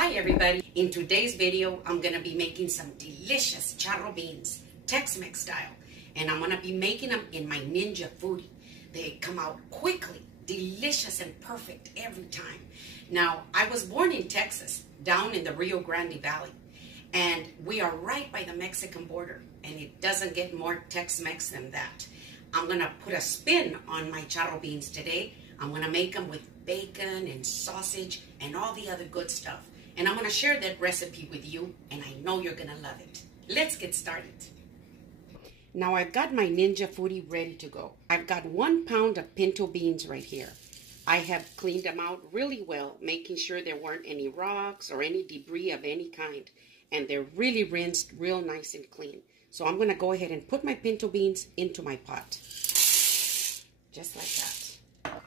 Hi everybody, in today's video I'm gonna be making some delicious charro beans, Tex Mex style, and I'm gonna be making them in my Ninja FOODI. They come out quickly, delicious and perfect every time. Now, I was born in Texas, down in the Rio Grande Valley, and we are right by the Mexican border, and it doesn't get more Tex Mex than that. I'm gonna put a spin on my charro beans today. I'm gonna make them with bacon and sausage and all the other good stuff. And I'm gonna share that recipe with you, and I know you're gonna love it. Let's get started. Now I've got my Ninja FOODI ready to go. I've got 1 pound of pinto beans right here. I have cleaned them out really well, making sure there weren't any rocks or any debris of any kind. And they're really rinsed real nice and clean. So I'm gonna go ahead and put my pinto beans into my pot. Just like that.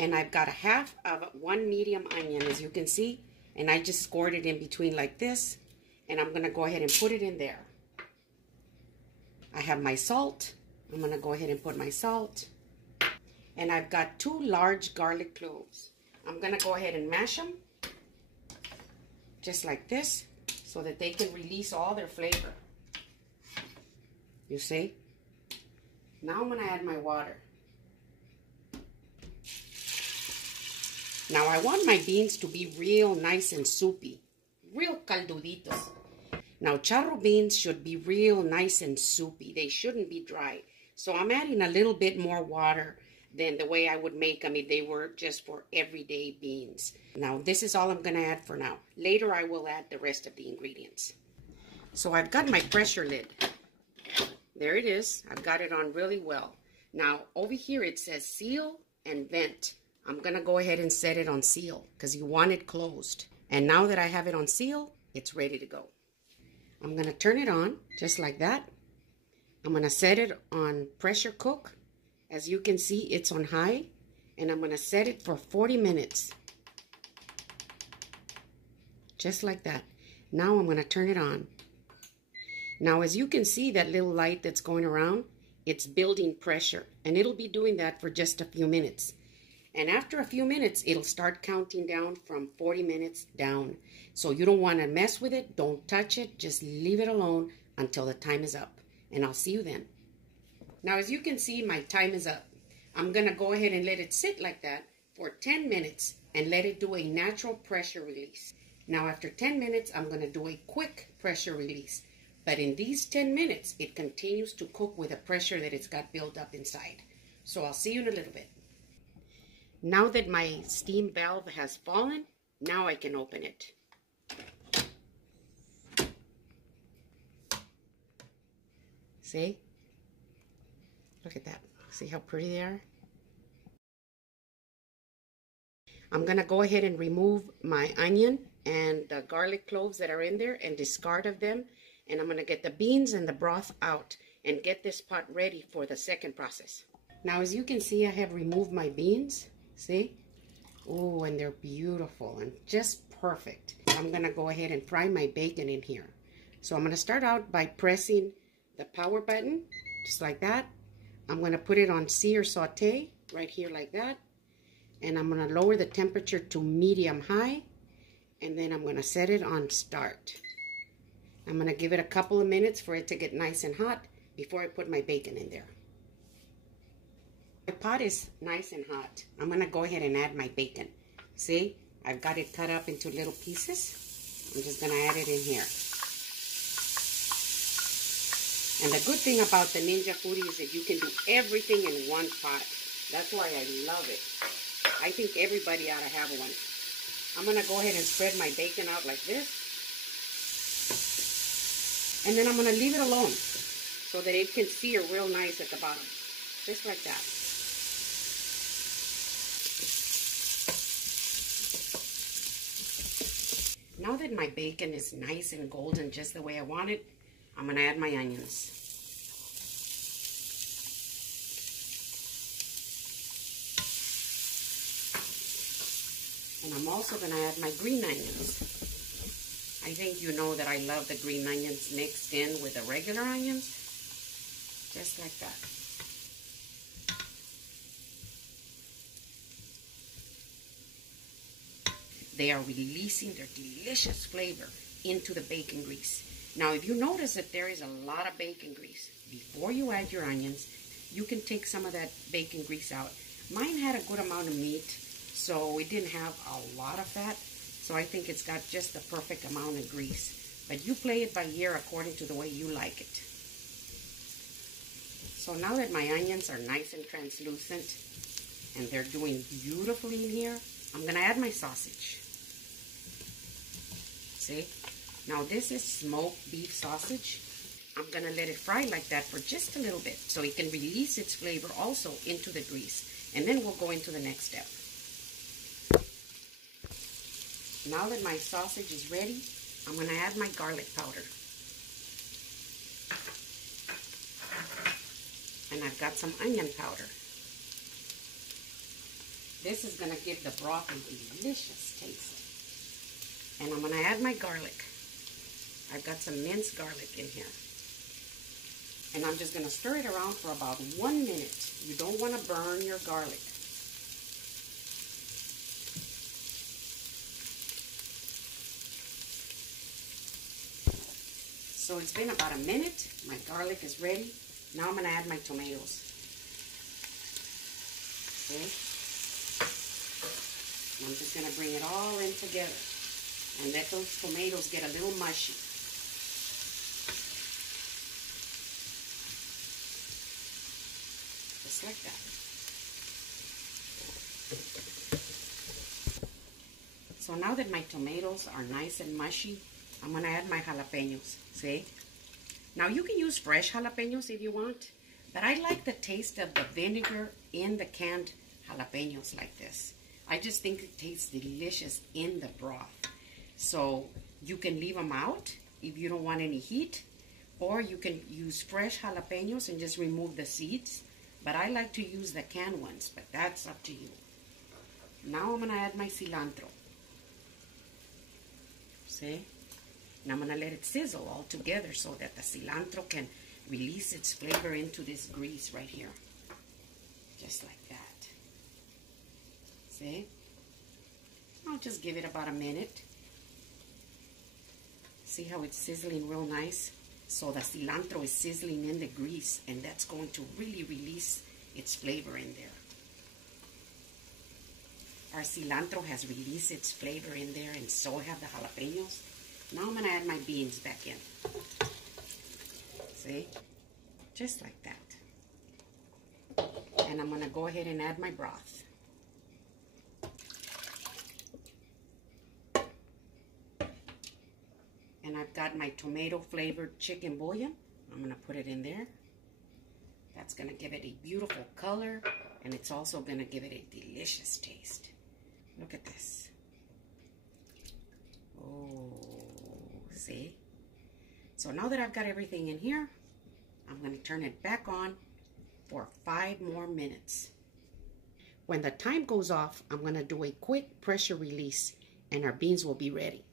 And I've got a half of 1 medium onion, as you can see. And I just scored it in between like this. And I'm going to go ahead and put it in there. I have my salt. I'm going to go ahead and put my salt. And I've got 2 large garlic cloves. I'm going to go ahead and mash them. Just like this. So that they can release all their flavor. You see? Now I'm going to add my water. Now I want my beans to be real nice and soupy, real calduditos. Now charro beans should be real nice and soupy. They shouldn't be dry. So I'm adding a little bit more water than the way I would make them if they were just for everyday beans. Now this is all I'm going to add for now. Later I will add the rest of the ingredients. So I've got my pressure lid. There it is. I've got it on really well. Now over here it says seal and vent. I'm going to go ahead and set it on seal because you want it closed. And now that I have it on seal, it's ready to go. I'm going to turn it on just like that. I'm going to set it on pressure cook. As you can see, it's on high. And I'm going to set it for 40 minutes. Just like that. Now I'm going to turn it on. Now as you can see, that little light that's going around, it's building pressure. And it'll be doing that for just a few minutes. And after a few minutes, it'll start counting down from 40 minutes down. So you don't want to mess with it. Don't touch it. Just leave it alone until the time is up. And I'll see you then. Now, as you can see, my time is up. I'm going to go ahead and let it sit like that for 10 minutes and let it do a natural pressure release. Now, after 10 minutes, I'm going to do a quick pressure release. But in these 10 minutes, it continues to cook with the pressure that it's got built up inside. So I'll see you in a little bit. Now that my steam valve has fallen, now I can open it. See? Look at that. See how pretty they are? I'm going to go ahead and remove my onion and the garlic cloves that are in there and discard of them. And I'm going to get the beans and the broth out and get this pot ready for the second process. Now, as you can see, I have removed my beans. See? Oh, and they're beautiful and just perfect. I'm going to go ahead and fry my bacon in here. So I'm going to start out by pressing the power button, just like that. I'm going to put it on sear saute, right here like that. And I'm going to lower the temperature to medium high. And then I'm going to set it on start. I'm going to give it a couple of minutes for it to get nice and hot before I put my bacon in there. My pot is nice and hot. I'm going to go ahead and add my bacon. See, I've got it cut up into little pieces. I'm just going to add it in here. And the good thing about the Ninja FOODI is that you can do everything in one pot. That's why I love it. I think everybody ought to have one. I'm going to go ahead and spread my bacon out like this. And then I'm going to leave it alone so that it can sear real nice at the bottom. Just like that. Now that my bacon is nice and golden just the way I want it, I'm going to add my onions. And I'm also going to add my green onions. I think you know that I love the green onions mixed in with the regular onions. Just like that. they are releasing their delicious flavor into the bacon grease. Now, if you notice that there is a lot of bacon grease, before you add your onions, you can take some of that bacon grease out. Mine had a good amount of meat, so it didn't have a lot of fat, so I think it's got just the perfect amount of grease. But you play it by ear according to the way you like it. So now that my onions are nice and translucent, and they're doing beautifully in here, I'm going to add my sausage. See? Now this is smoked beef sausage. I'm going to let it fry like that for just a little bit so it can release its flavor also into the grease. And then we'll go into the next step. Now that my sausage is ready, I'm going to add my garlic powder. And I've got some onion powder. This is going to give the broth a delicious taste. And I'm going to add my garlic. I've got some minced garlic in here. And I'm just going to stir it around for about 1 minute. You don't want to burn your garlic. So it's been about a minute. My garlic is ready. Now I'm going to add my tomatoes. Okay. I'm just going to bring it all in together and let those tomatoes get a little mushy. Just like that. So now that my tomatoes are nice and mushy, I'm going to add my jalapeños. See? Now you can use fresh jalapeños if you want, but I like the taste of the vinegar in the canned jalapeños like this. I just think it tastes delicious in the broth. So you can leave them out if you don't want any heat, or you can use fresh jalapeños and just remove the seeds. But I like to use the canned ones, but that's up to you. Now I'm going to add my cilantro. See? And I'm going to let it sizzle all together so that the cilantro can release its flavor into this grease right here. Just like that. See? I'll just give it about a minute. See how it's sizzling real nice? So the cilantro is sizzling in the grease, and that's going to really release its flavor in there. Our cilantro has released its flavor in there, and so have the jalapeños. Now I'm going to add my beans back in. See? Just like that. And I'm going to go ahead and add my broth. And I've got my tomato flavored chicken bouillon. I'm going to put it in there. That's going to give it a beautiful color, and it's also going to give it a delicious taste. Look at this. Oh, see? So now that I've got everything in here, I'm going to turn it back on for 5 more minutes. When the time goes off, I'm going to do a quick pressure release, and our beans will be ready.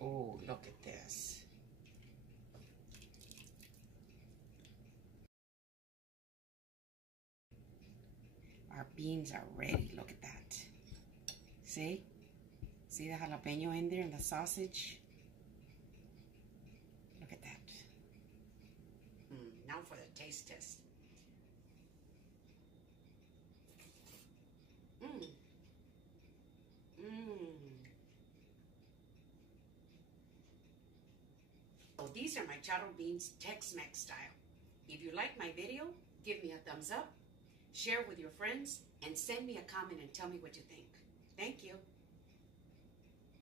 Oh, look at this. Our beans are ready. Look at that. See? See the jalapeno in there and the sausage? Look at that. Now for the taste test. So these are my Charro Beans Tex Mex style. If you like my video, give me a thumbs up, share with your friends, and send me a comment and tell me what you think. Thank you.